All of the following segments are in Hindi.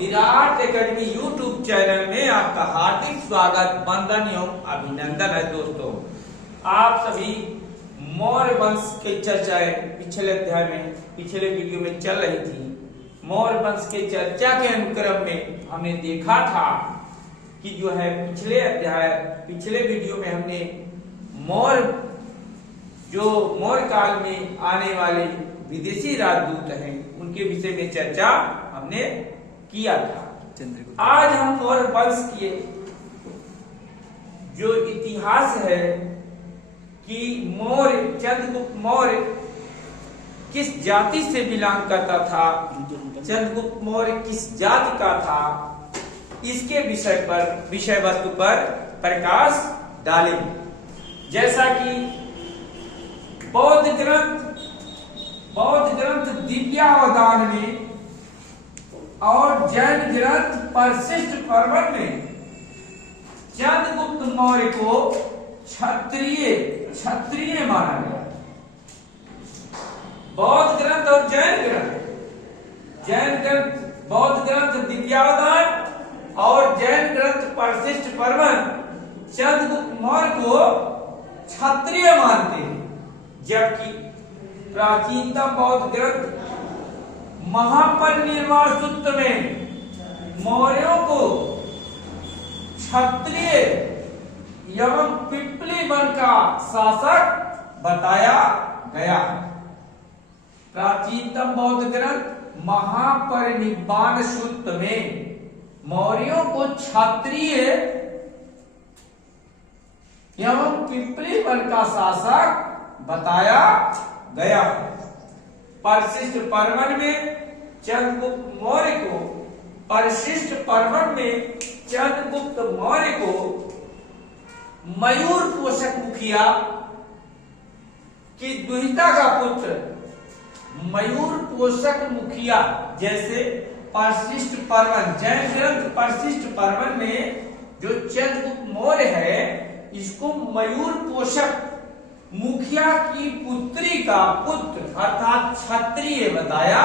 विराट एकेडमी यूट्यूब चैनल में आपका हार्दिक स्वागत, वंदन एवं अभिनंदन है। दोस्तों, आप सभी मौर्य वंश की चर्चाएं पिछले अध्याय में, पिछले वीडियो में चल रही थी। मौर्य वंश के चर्चा के अनुक्रम में हमने देखा था कि जो है पिछले वीडियो में हमने मौर्य काल में आने वाले विदेशी राजदूत हैं उनके विषय में चर्चा हमने किया था। आज हम मौर्य वंश के जो इतिहास है कि चंद्रगुप्त मौर्य किस जाति से बिलोंग करता था, चंद्रगुप्त मौर्य किस जाति का था, इसके विषय वस्तु पर प्रकाश डालेंगे। जैसा कि बौद्ध ग्रंथ दिव्यावदान में और जैन ग्रंथ परशिष्ट पर्वन में चंद्रगुप्त मौर्य को क्षत्रिय माना गया। बौद्ध ग्रंथ और बौद्ध ग्रंथ दिव्यावदान और जैन ग्रंथ परशिष्ट पर्वन चंद्रगुप्त मौर्य को क्षत्रिय मानते हैं, जबकि प्राचीनतम बौद्ध ग्रंथ महापरिनिर्वाण सूत्र में मौर्यों को क्षत्रिय एवं पिपली वंश का शासक बताया गया है। प्राचीनतम बौद्ध ग्रंथ महापरिनिर्वाण सूत्र में मौर्यों को क्षत्रिय एवं पिपली वंश का शासक बताया गया है। परशिष्ट पर्वन में चंद्रगुप्त मौर्य को मयूर पोषक मुखिया की दुहिता का पुत्र मयूर पोषक मुखिया, जैसे परशिष्ट पर्वन जैन ग्रंथ परशिष्ट पर्वन में जो चंद्रगुप्त मौर्य है इसको मयूर पोषक मुखिया की पुत्री का पुत्र अर्थात क्षत्रिय बताया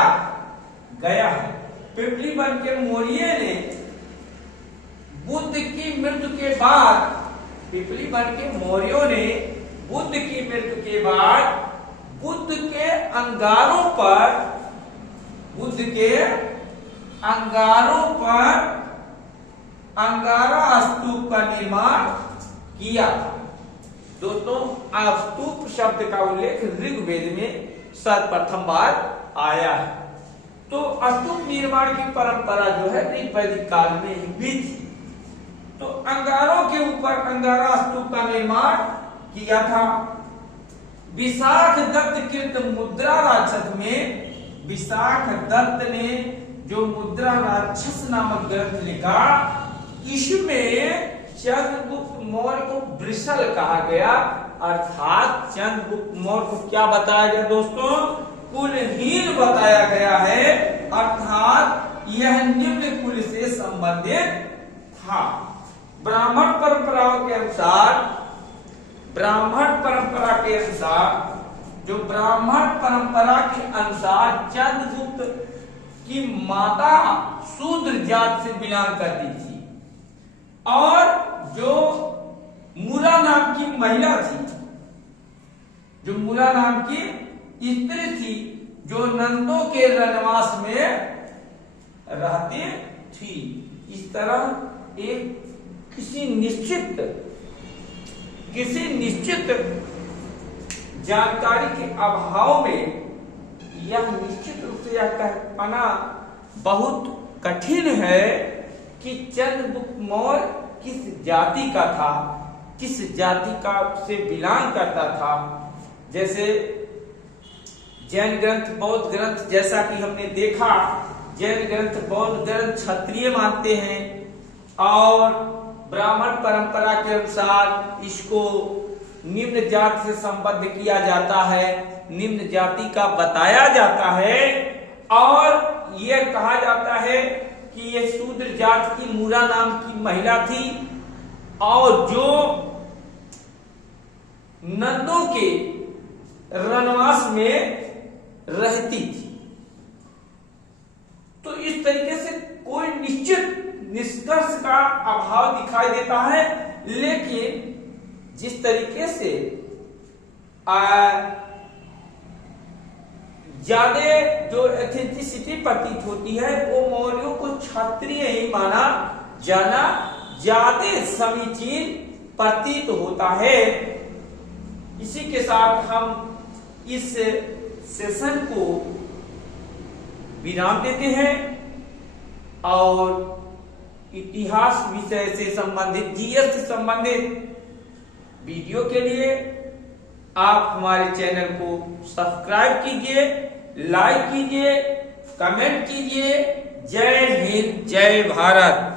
गया है। पिपली वंश के मौर्य ने बुद्ध की मृत्यु के बाद बुद्ध के अंगारों पर अंगारा स्तूप का निर्माण किया था। दोस्तों, स्तूप शब्द का उल्लेख ऋग्वेद में सर्वप्रथम बार आया है। तो स्तूप निर्माण की परंपरा जो है ऋग्वैदिक काल में ही थी। तो अंगारों के ऊपर अंगारा स्तूप का निर्माण किया था। विशाख दत्त कृत मुद्रा राक्षस में विशाख दत्त ने जो मुद्रा राक्षस नामक ग्रंथ लिखा, इसमें चंद्रगुप्त मौर्य को वृषल कहा गया, अर्थात चंद्रगुप्त मौर्य को क्या बताया गया दोस्तों? कुलहीन बताया गया है, अर्थात यह निम्न कुल से संबंधित था। ब्राह्मण परंपरा के अनुसार चंद्रगुप्त की माता शूद्र जात से बिलोंग करती थी और जो मूला नाम की महिला थी, जो मूला नाम की स्त्री थी, जो नंदों के रनवास में रहती थी। इस तरह एक किसी निश्चित जानकारी के अभाव में यह निश्चित रूप से यह कह पाना बहुत कठिन है कि चंद्रगुप्त मौर्य किस जाति का था, किस जाति का से बिलोंग करता था। जैसे जैन ग्रंथ बौद्ध ग्रंथ, जैसा कि हमने देखा, जैन ग्रंथ बौद्ध ग्रंथ क्षत्रिय मानते हैं और ब्राह्मण परंपरा के अनुसार इसको निम्न जाति से संबद्ध किया जाता है, निम्न जाति का बताया जाता है और यह कहा जाता है कि यह शूद्र जात की मूला नाम की महिला थी और जो नंदों के रनवास में रहती थी। तो इस तरीके से कोई का अभाव दिखाई देता है, लेकिन जिस तरीके से ज्यादा जो एथेंटिसिटी प्रतीत होती है वो मौर्यों को क्षत्रिय ही माना जाना ज्यादा समीचीन प्रतीत होता है। इसी के साथ हम इस सेशन को विराम देते हैं और इतिहास विषय से संबंधित, जीएस से संबंधित वीडियो के लिए आप हमारे चैनल को सब्सक्राइब कीजिए, लाइक कीजिए, कमेंट कीजिए। जय हिंद, जय भारत।